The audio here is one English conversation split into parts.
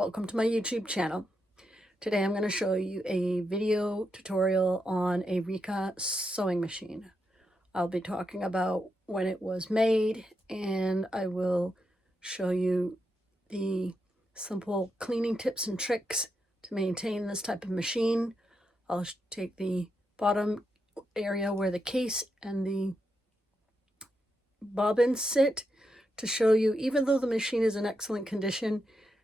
Welcome to my YouTube channel. Today I'm going to show you a video tutorial on a Riccar sewing machine. I'll be talking about when it was made, and I will show you the simple cleaning tips and tricks to maintain this type of machine. I'll take the bottom area where the case and the bobbins sit to show you, even though the machine is in excellent condition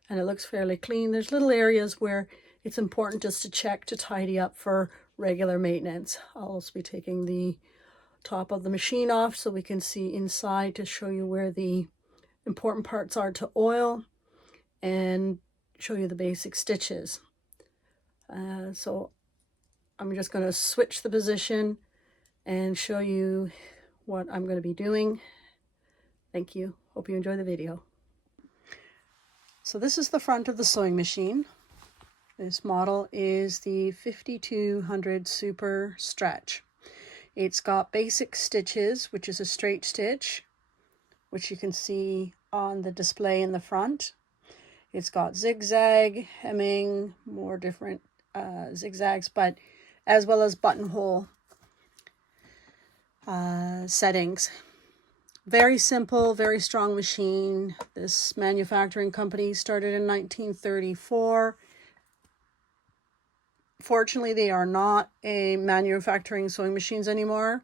and it looks fairly clean, there's little areas where it's important just to check to tidy up for regular maintenance. I'll also be taking the top of the machine off so we can see inside to show you where the important parts are to oil and show you the basic stitches. So I'm just going to switch the position and show you what I'm going to be doing. Thank you. Hope you enjoy the video. So this is the front of the sewing machine. This model is the 5200 Super Stretch. It's got basic stitches, which is a straight stitch, which you can see on the display in the front. It's got zigzag, hemming, more different zigzags, but as well as buttonhole settings. Very simple, very strong machine. This manufacturing company started in 1934. Fortunately, they are not a manufacturing sewing machines anymore.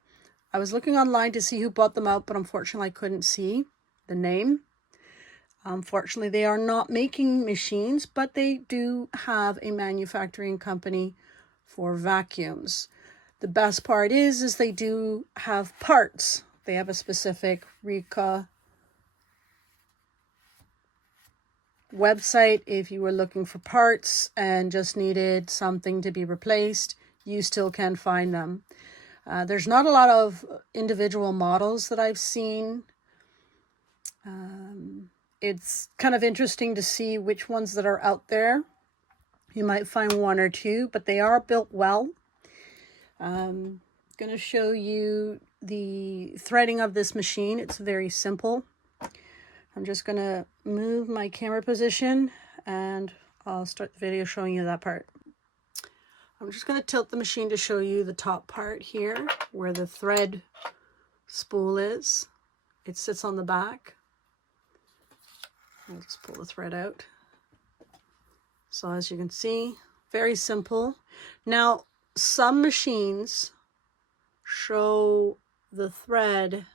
I was looking online to see who bought them out, but unfortunately I couldn't see the name. Unfortunately, they are not making machines, but they do have a manufacturing company for vacuums. The best part is they do have parts. They have a specific Riccar website. If you were looking for parts and just needed something to be replaced, you still can find them. There's not a lot of individual models that I've seen. It's kind of interesting to see which ones that are out there. You might find one or two, but they are built well. I'm going to show you the threading of this machine. It's very simple. I'm just going to move my camera position and I'll start the video showing you that part. I'm just going to tilt the machine to show you the top part here where the thread spool is. It sits on the back. I'll just pull the thread out. So as you can see, very simple. Now, some machines show the thread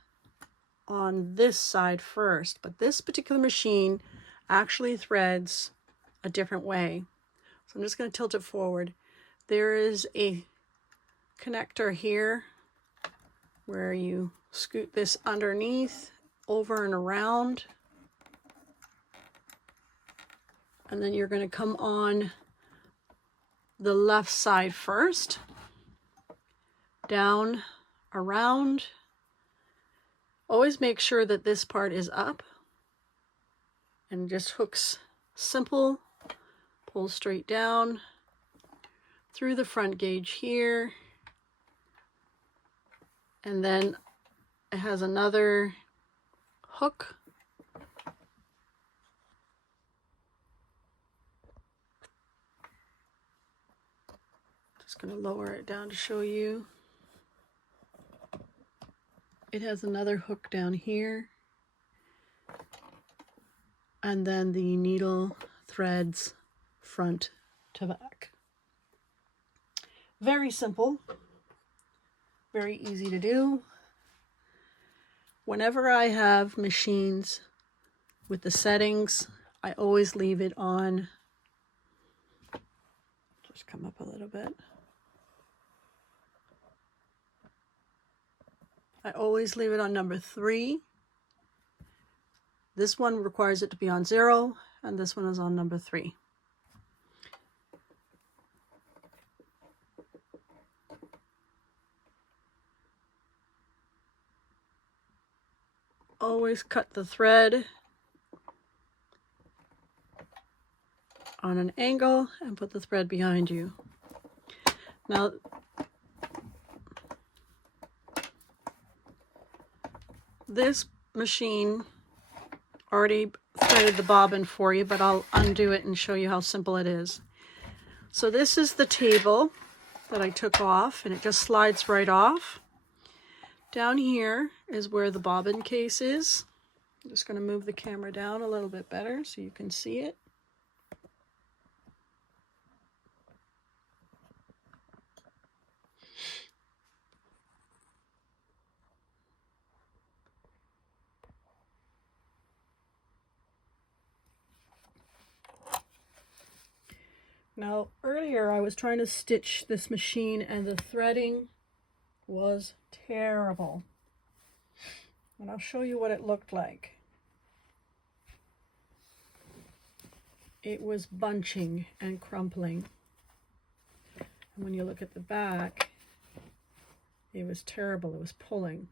on this side first, but this particular machine actually threads a different way. So I'm just going to tilt it forward. There is a connector here where you scoot this underneath, over and around, and then you're going to come on the left side first, down, around. Always make sure that this part is up and just hooks simple, pull straight down through the front gauge here, and then it has another hook just going to lower it down to show you. It has another hook down here, and then the needle threads front to back. Very simple, very easy to do. Whenever I have machines with the settings, I always leave it on, just come up a little bit. I always leave it on number 3. This one requires it to be on 0, and this one is on number 3. Always cut the thread on an angle and put the thread behind you. Now, this machine already threaded the bobbin for you, but I'll undo it and show you how simple it is. So this is the table that I took off, and it just slides right off. Down here is where the bobbin case is. I'm just going to move the camera down a little bit better so you can see it. Now, earlier I was trying to stitch this machine and the threading was terrible. And I'll show you what it looked like. It was bunching and crumpling. And when you look at the back, it was terrible. It was pulling.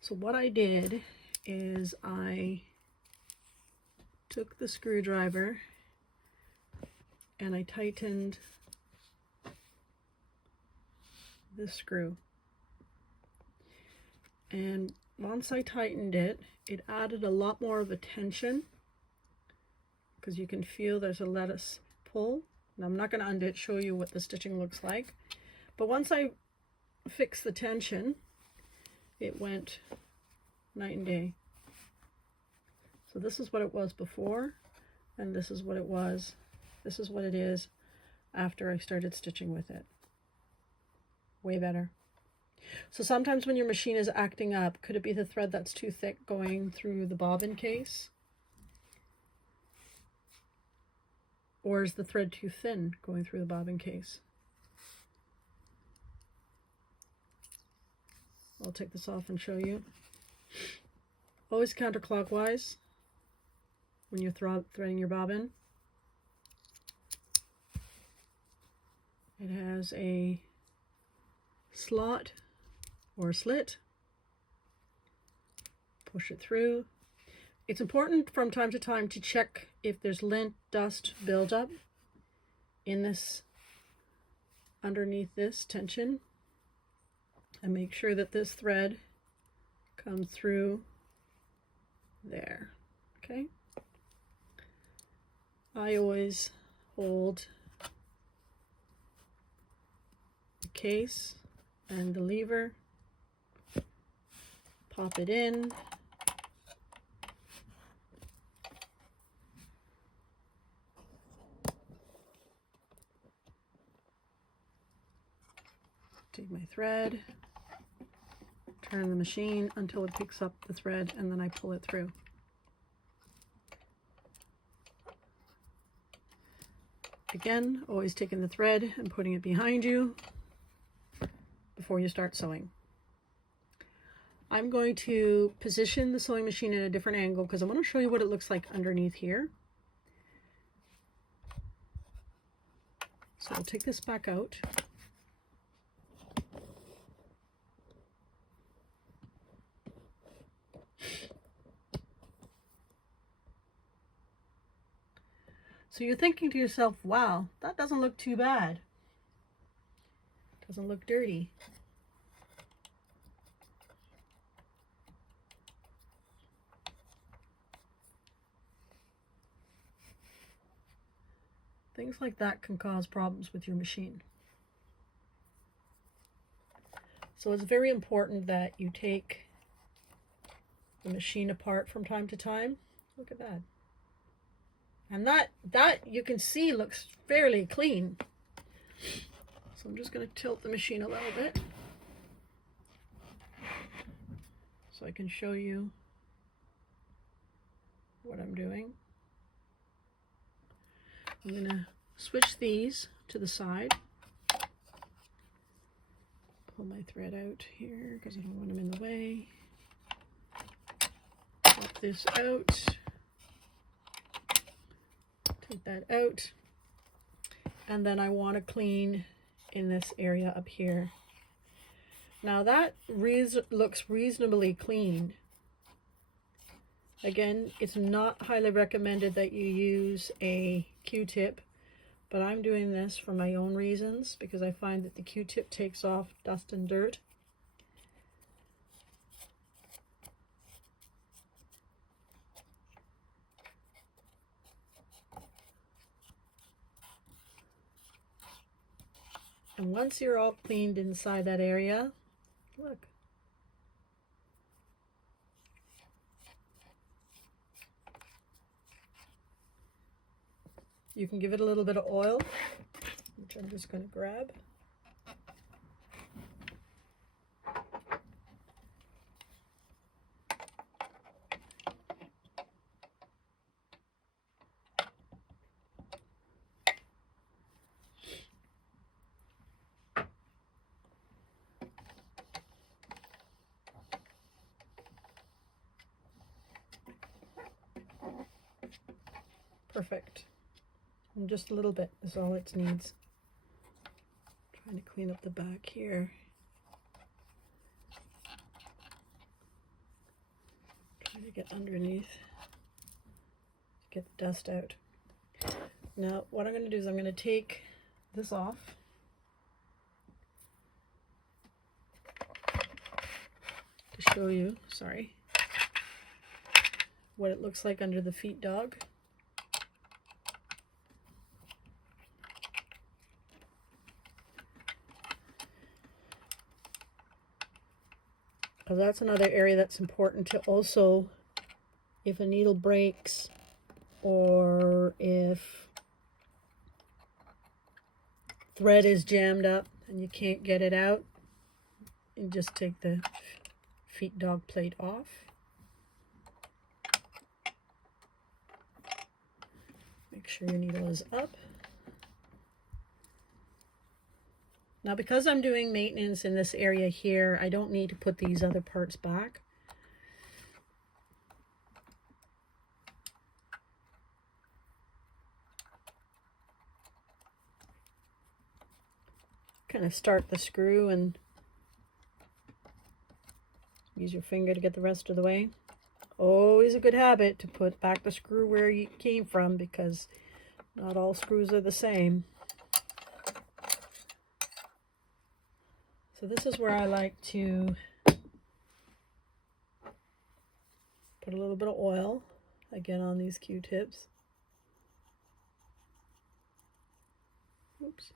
So what I did is I took the screwdriver and I tightened this screw. And once I tightened it, it added a lot more of a tension, because you can feel there's a lettuce pull. And I'm not going to undo it, show you what the stitching looks like. But once I fixed the tension, it went night and day. So this is what it was before, and this is what it was. This is what it is after I started stitching with it. Way better. So sometimes when your machine is acting up, could it be the thread that's too thick going through the bobbin case? Or is the thread too thin going through the bobbin case? I'll take this off and show you. Always counterclockwise when you're threading your bobbin. It has a slot or slit. Push it through. It's important from time to time to check if there's lint, dust buildup in this, underneath this tension, and make sure that this thread comes through there. Okay. I always hold the case and the lever, pop it in, take my thread, turn the machine until it picks up the thread, and then I pull it through. Again, always taking the thread and putting it behind you before you start sewing. I'm going to position the sewing machine in a different angle because I want to show you what it looks like underneath here. So I'll take this back out. So you're thinking to yourself, wow, that doesn't look too bad. Doesn't look dirty. Things like that can cause problems with your machine. So it's very important that you take the machine apart from time to time. Look at that. And that you can see looks fairly clean. So I'm just going to tilt the machine a little bit so I can show you what I'm doing. I'm going to switch these to the side. Pull my thread out here because I don't want them in the way. Pop this out. Take that out. And then I want to clean in this area up here. Now that looks reasonably clean. Again, it's not highly recommended that you use a Q-tip, but I'm doing this for my own reasons because I find that the Q-tip takes off dust and dirt. And once you're all cleaned inside that area, look. You can give it a little bit of oil, which I'm just going to grab. Perfect. And just a little bit is all it needs. Trying to clean up the back here. Trying to get underneath, get the dust out. Now what I'm going to do is I'm going to take this off. To show you, sorry, what it looks like under the feet dog. Because that's another area that's important to also, if a needle breaks or if thread is jammed up and you can't get it out, you just take the feet dog plate off. Make sure your needle is up. Now because I'm doing maintenance in this area here, I don't need to put these other parts back. Kind of start the screw and use your finger to get the rest of the way. Always a good habit to put back the screw where you came from, because not all screws are the same. So this is where I like to put a little bit of oil again on these Q-tips. Oops.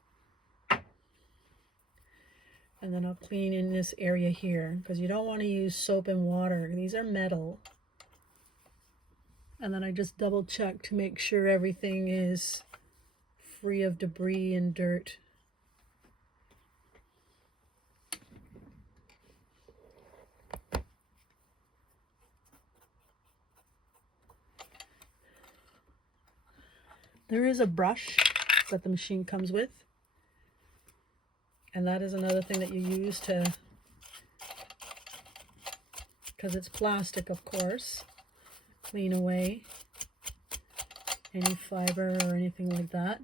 And then I'll clean in this area here, because you don't want to use soap and water. These are metal. And then I just double check to make sure everything is free of debris and dirt. There is a brush that the machine comes with. And that is another thing that you use to, because it's plastic, of course, clean away any fiber or anything like that.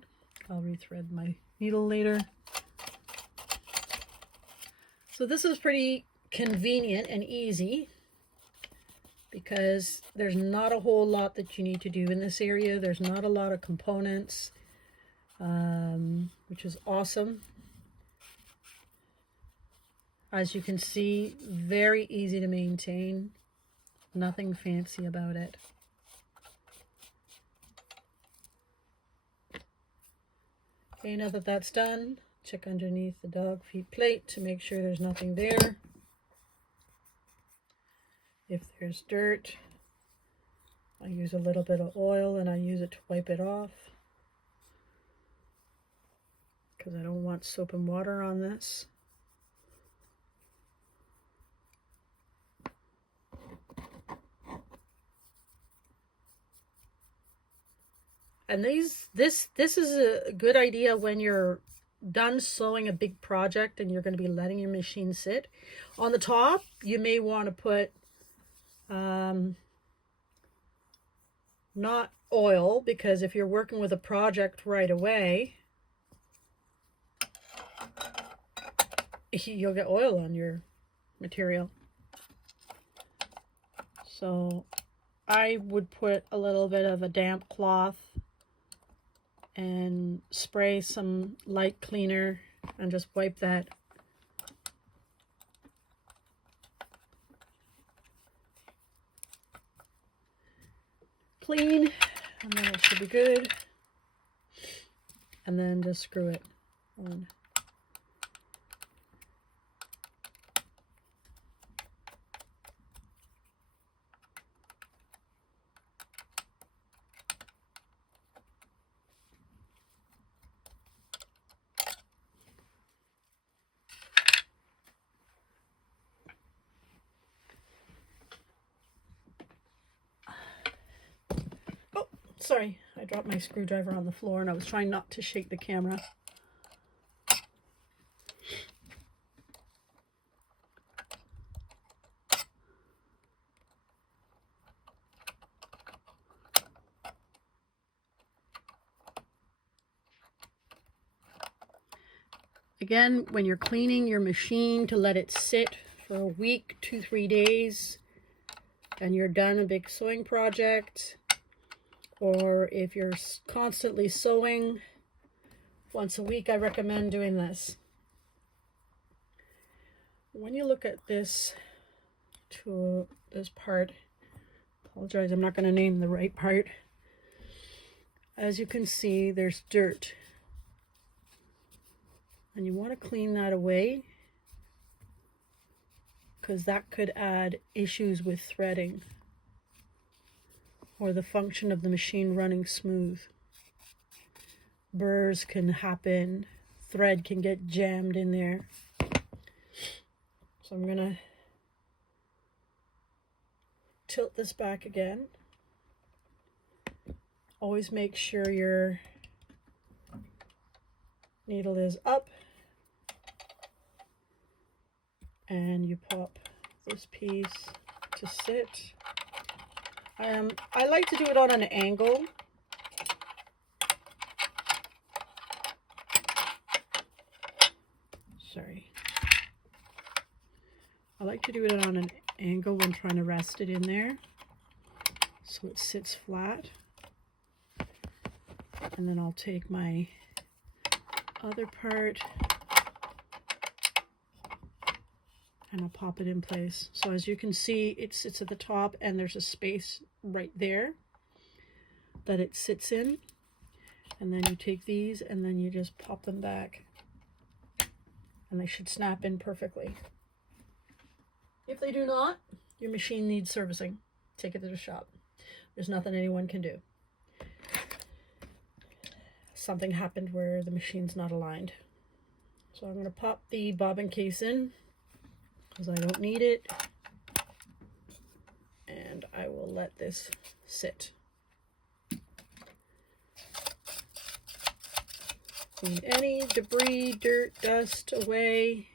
I'll rethread my needle later. So this is pretty convenient and easy, because there's not a whole lot that you need to do in this area. There's not a lot of components, which is awesome. As you can see, very easy to maintain. Nothing fancy about it. Okay, now that that's done, check underneath the dog feet plate to make sure there's nothing there. If there's dirt, I use a little bit of oil and I use it to wipe it off, because I don't want soap and water on this. And this is a good idea when you're done sewing a big project and you're going to be letting your machine sit. On the top, you may want to put not oil, because if you're working with a project right away, you'll get oil on your material. So I would put a little bit of a damp cloth and spray some light cleaner and just wipe that. Clean, and then it should be good. And then just screw it on. sorry, I dropped my screwdriver on the floor and I was trying not to shake the camera. Again, when you're cleaning your machine, to let it sit for a week, 2-3 days, and you're done a big sewing project, or if you're constantly sewing once a week, I recommend doing this. When you look at this part, apologize, I'm not going to name the right part. As you can see, there's dirt. And you want to clean that away, because that could add issues with threading or the function of the machine running smooth. Burrs can happen, thread can get jammed in there. So I'm going to tilt this back again. Always make sure your needle is up. And you pop this piece to sit. I like to do it on an angle. Sorry. I like to do it on an angle when trying to rest it in there, so it sits flat. And then I'll take my other part and I'll pop it in place. So as you can see, it sits at the top and there's a space right there that it sits in. And then you take these and then you just pop them back and they should snap in perfectly. If they do not, your machine needs servicing. Take it to the shop. There's nothing anyone can do. Something happened where the machine's not aligned. So I'm going to pop the bobbin case in, because I don't need it, and I will let this sit. Clean any debris, dirt, dust away.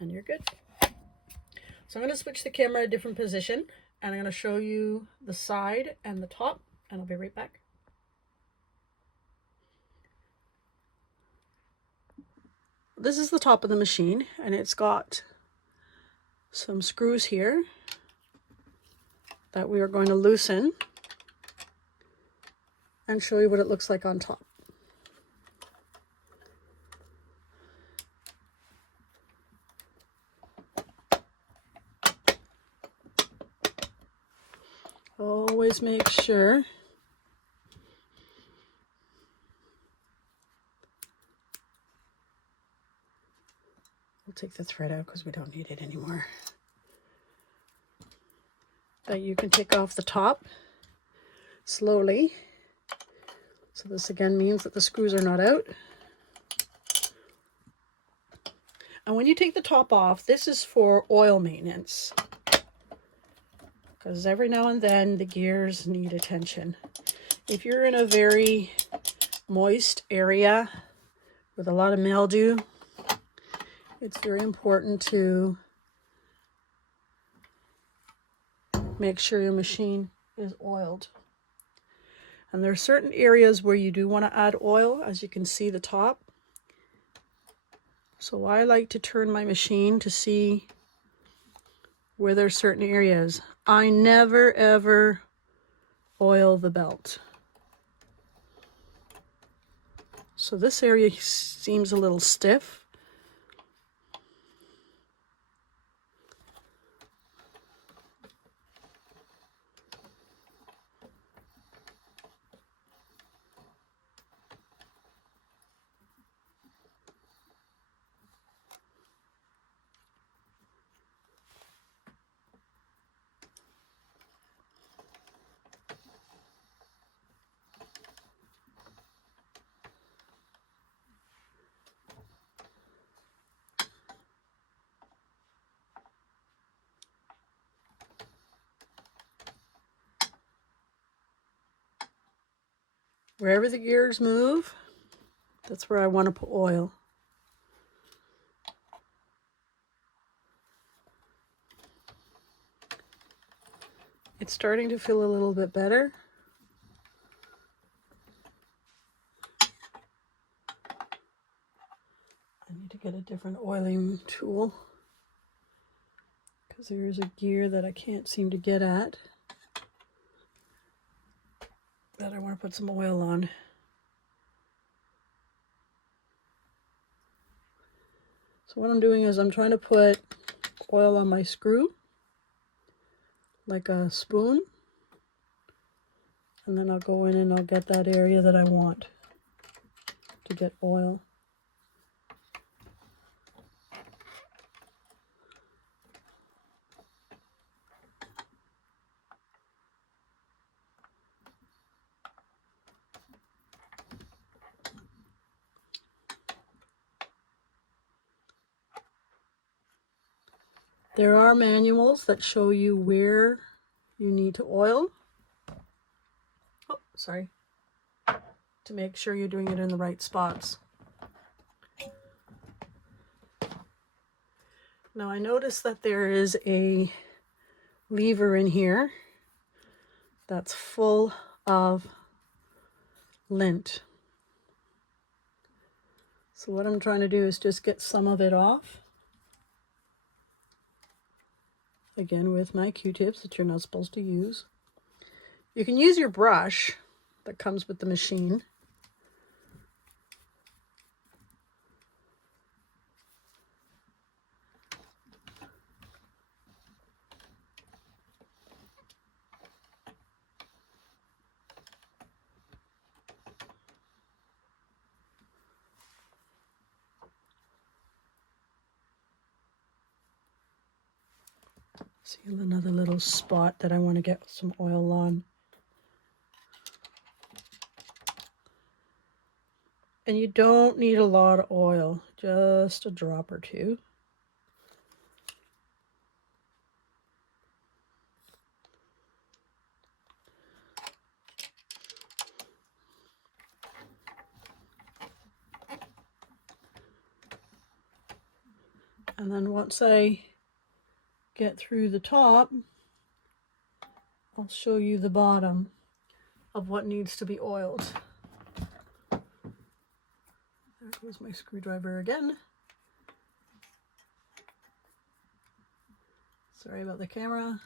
And you're good. So I'm going to switch the camera to a different position, and I'm going to show you the side and the top, and I'll be right back. This is the top of the machine, and it's got some screws here that we are going to loosen and show you what it looks like on top. Always make sure we'll take the thread out because we don't need it anymore. That you can take off the top slowly. So this again means that the screws are not out. And when you take the top off, this is for oil maintenance, because every now and then the gears need attention. If you're in a very moist area with a lot of mildew, it's very important to make sure your machine is oiled. And there are certain areas where you do want to add oil, as you can see the top. So I like to turn my machine to see where there's certain areas. I never ever oil the belt. So this area seems a little stiff. Wherever the gears move, that's where I want to put oil. It's starting to feel a little bit better. I need to get a different oiling tool because there's a gear that I can't seem to get at that I want to put some oil on. So what I'm doing is I'm trying to put oil on my screw, like a spoon, and then I'll go in and I'll get that area that I want to get oil. There are manuals that show you where you need to oil. Oh, sorry. To make sure you're doing it in the right spots. Now I noticed that there is a lever in here that's full of lint. So what I'm trying to do is just get some of it off. Again, with my Q-tips that you're not supposed to use. You can use your brush that comes with the machine. See another little spot that I want to get some oil on. And you don't need a lot of oil, just a drop or two. And then once I get through the top, I'll show you the bottom of what needs to be oiled. There goes my screwdriver again. Sorry about the camera.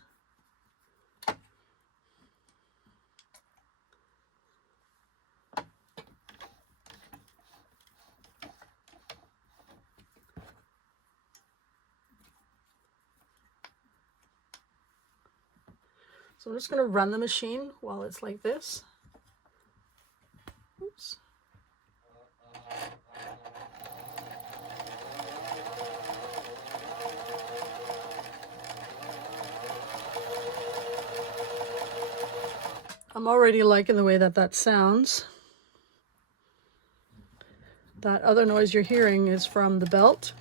So I'm just going to run the machine while it's like this. Oops. I'm already liking the way that sounds. That other noise you're hearing is from the belt.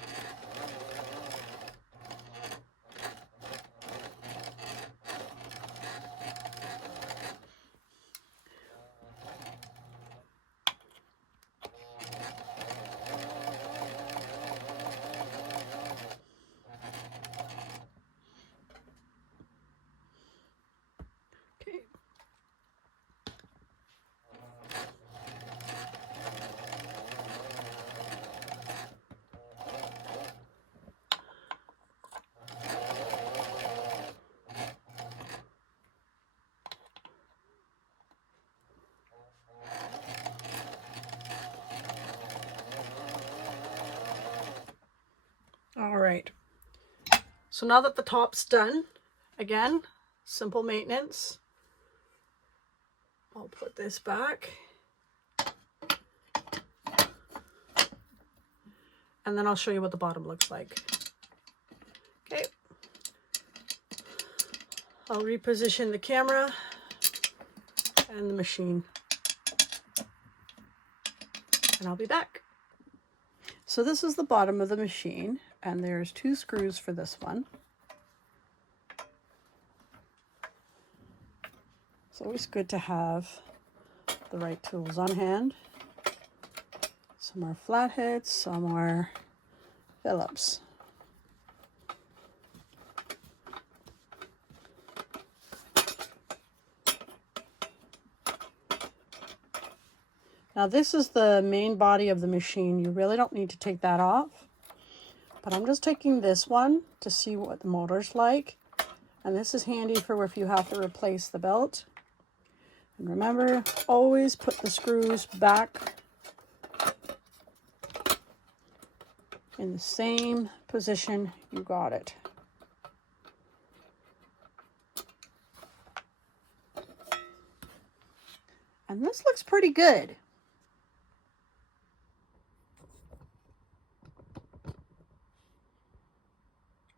Okay. All right, so now that the top's done, again, simple maintenance. I'll put this back. And then I'll show you what the bottom looks like. Okay. I'll reposition the camera and the machine. And I'll be back. So this is the bottom of the machine, and there's 2 screws for this one. It's always good to have the right tools on hand. Some are flatheads, some are Phillips. Now this is the main body of the machine. You really don't need to take that off. But I'm just taking this one to see what the motor's like. And this is handy for if you have to replace the belt. And remember, always put the screws back in the same position you got it. And this looks pretty good.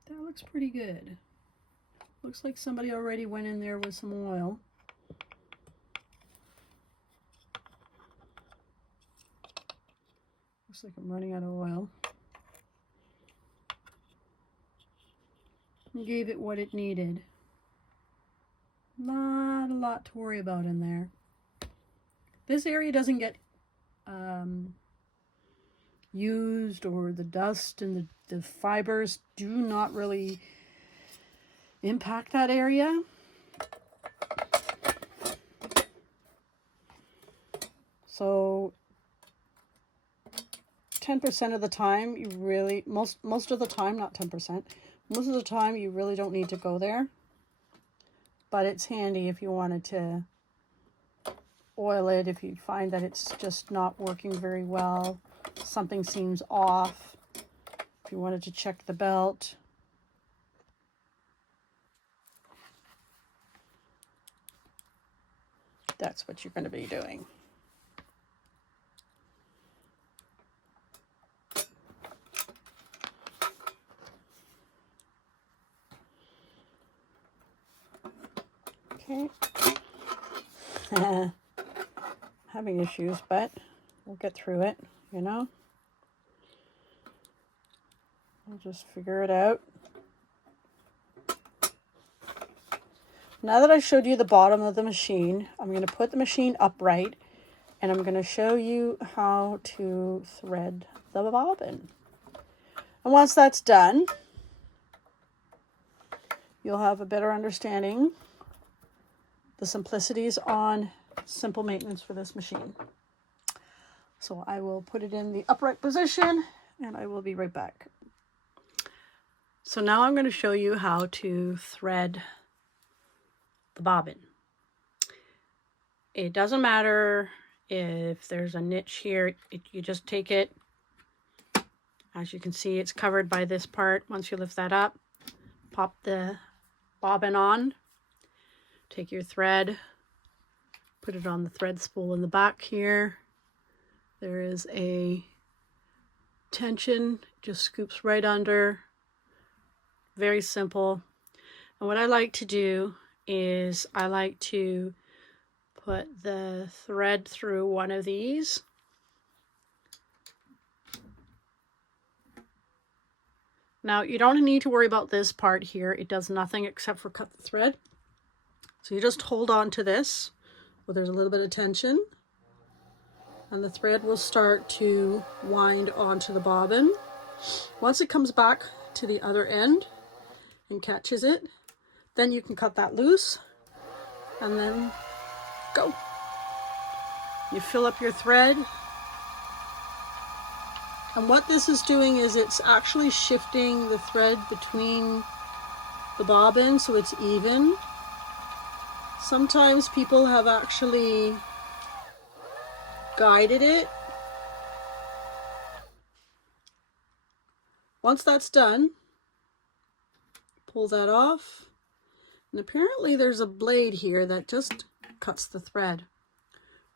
That looks pretty good. Looks like somebody already went in there with some oil. Looks like I'm running out of oil. And gave it what it needed. Not a lot to worry about in there. This area doesn't get used, or the dust and the fibers do not really impact that area. So 10% of the time you really, most of the time, not 10%, most of the time you really don't need to go there. But it's handy if you wanted to oil it, if you find that it's just not working very well, something seems off, if you wanted to check the belt. That's what you're going to be doing. Okay. Having issues, but we'll get through it, you know. We'll just figure it out. Now that I showed you the bottom of the machine, I'm going to put the machine upright and I'm going to show you how to thread the bobbin. And once that's done, you'll have a better understanding the simplicities on simple maintenance for this machine. So I will put it in the upright position and I will be right back. So now I'm going to show you how to thread the bobbin. It doesn't matter if there's a niche here, you just take it. As you can see, it's covered by this part. Once you lift that up, pop the bobbin on, take your thread, put it on the thread spool in the back here. There is a tension, just scoops right under. Very simple. And what I like to do is I like to put the thread through one of these. Now you don't need to worry about this part here. It does nothing except for cut the thread. So you just hold on to this where there's a little bit of tension and the thread will start to wind onto the bobbin. Once it comes back to the other end and catches it, then you can cut that loose and then go. You fill up your thread. And what this is doing is it's actually shifting the thread between the bobbin so it's even. Sometimes people have actually guided it. Once that's done, pull that off. And apparently there's a blade here that just cuts the thread,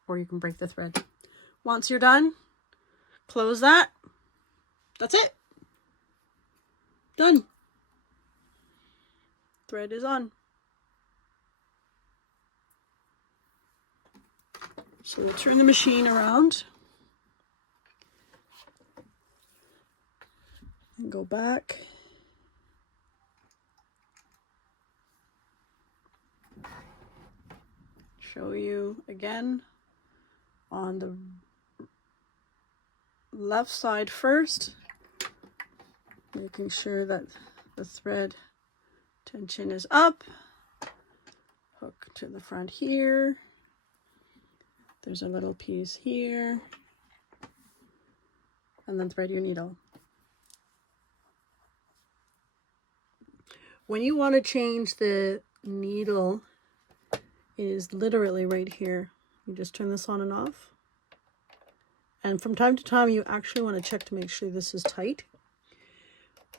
or you can break the thread. Once you're done, close that. That's it. Done. Thread is on. So we'll turn the machine around and go back. Show you again on the left side first, making sure that the thread tension is up. Hook to the front here. There's a little piece here. And then thread your needle. When you want to change the needle, it is literally right here. You just turn this on and off. And from time to time, you actually want to check to make sure this is tight.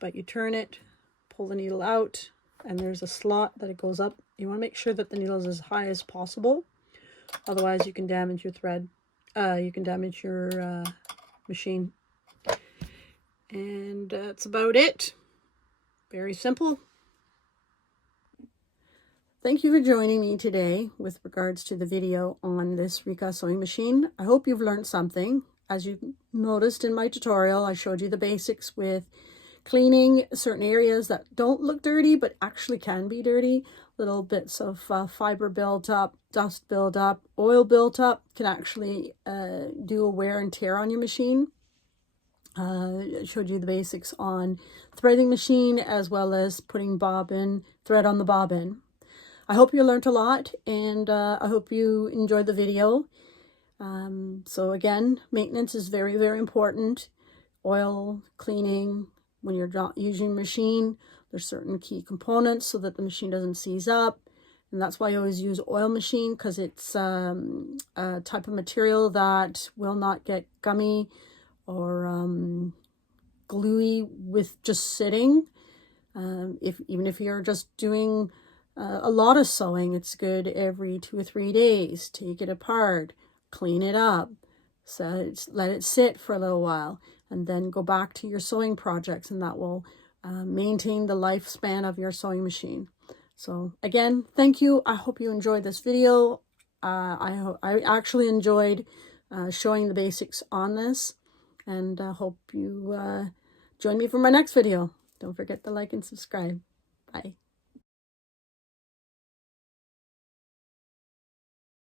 But you turn it, pull the needle out, and there's a slot that it goes up. You want to make sure that the needle is as high as possible. Otherwise, you can damage your thread. You can damage your machine. And that's about it. Very simple. Thank you for joining me today with regards to the video on this Riccar sewing machine. I hope you've learned something. As you noticed in my tutorial, I showed you the basics with cleaning certain areas that don't look dirty but actually can be dirty. Little bits of fiber built up, dust built up, oil built up can actually do a wear and tear on your machine. I showed you the basics on threading machine as well as putting bobbin thread on the bobbin. I hope you learned a lot, and I hope you enjoyed the video. So again, maintenance is very, very important. Oil, cleaning, when you're not using machine, there's certain key components so that the machine doesn't seize up. And that's why I always use oil machine, because it's a type of material that will not get gummy or gluey with just sitting. Even if you're just doing a lot of sewing, it's good every 2 or 3 days. Take it apart, clean it up, so let it sit for a little while, and then go back to your sewing projects, and that will maintain the lifespan of your sewing machine. So again, thank you. I hope you enjoyed this video. I actually enjoyed showing the basics on this, and hope you join me for my next video. Don't forget to like and subscribe. Bye.